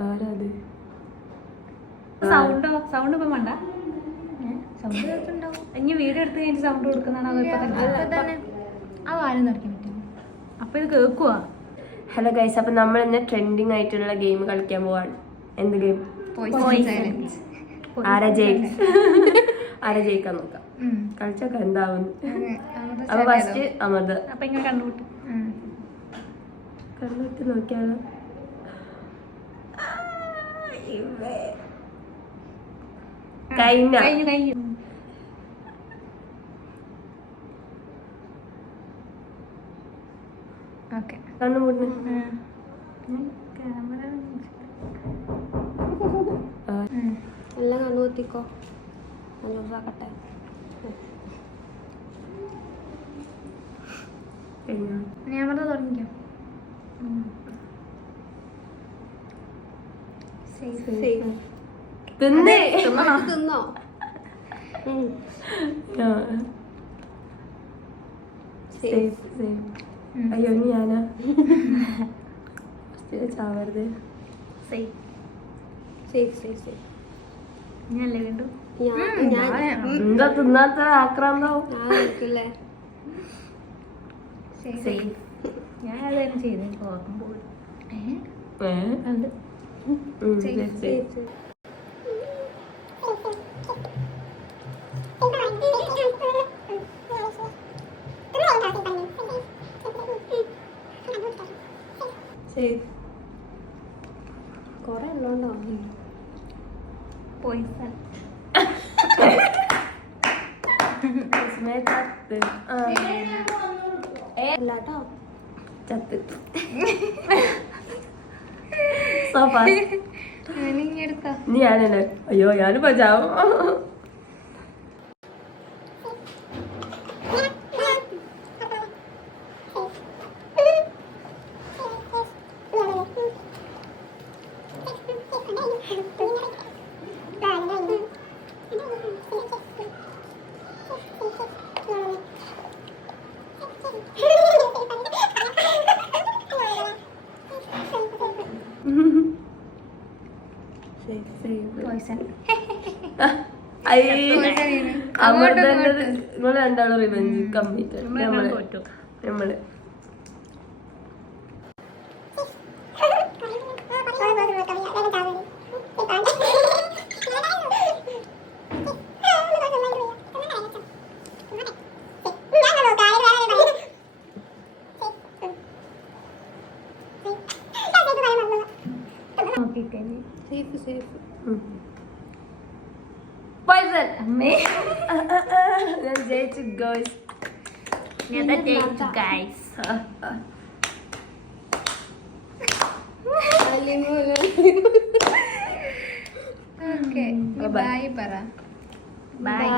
ആരാത്? സൗണ്ട് ഇപ്പം വേണ്ട. സൗണ്ട് കേൾക്കുന്നുണ്ടാവും. ഇനി വീഡിയോ എടുത്ത് കഴിഞ്ഞിട്ട് സൗണ്ട് കൊടുക്കുന്നതാണ്. ആ വാരം നടക്കാൻ പറ്റും. അപ്പൊ ഇത് കേൾക്കുവാ. ഹലോ ഗൈസ്, അപ്പൊ നമ്മൾ ഇന്ന് ട്രെൻഡിങ് ആയിട്ടുള്ള ഗെയിം കളിക്കാൻ പോവാണ്. എന്ത് ഗെയിം? ആരാ ജയിക്കാൻ നോക്കാം. കളിച്ചൊക്കെ എന്താവും. അപ്പൊ ഫസ്റ്റ് അമൃത. അപ്പൊ ഇങ്ങനെ കണ്ടുപിട്ടി നോക്കിയാലോ. കഴിഞ്ഞു. ഓക്കെ, കണ്ണുമുട്ടി എല്ലാം കണ്ണുകുത്തിക്കോ. നല്ലോട്ടാക്കട്ടെ. ഞാൻ തുടങ്ങിക്കോ. തിന്നോ? അയ്യോ ഞാനാ ചാവരുത്. ഞാനല്ലേ കണ്ടു. എന്താ തിന്നാത്ത ആക്രാന്താവും. ഞാൻ അതായിരുന്നു ചെയ്ത്. എനിക്ക് ഓർക്കുമ്പോൾ കൊറേ ഉള്ളോണ്ടോ പോയിസൺ. അല്ലാട്ടോ ചത്ത്. ഞാനല്ലേ? അയ്യോ ഞാനും പഞ്ചാവും. അമൃതന്റെ നിങ്ങൾ രണ്ടാളും റിവെഞ്ച് കംപ്ലീറ്റ്. നമ്മള് ഞാൻ ജയിച്ചു ഗൈസ്. ബൈ പറ. ബൈ.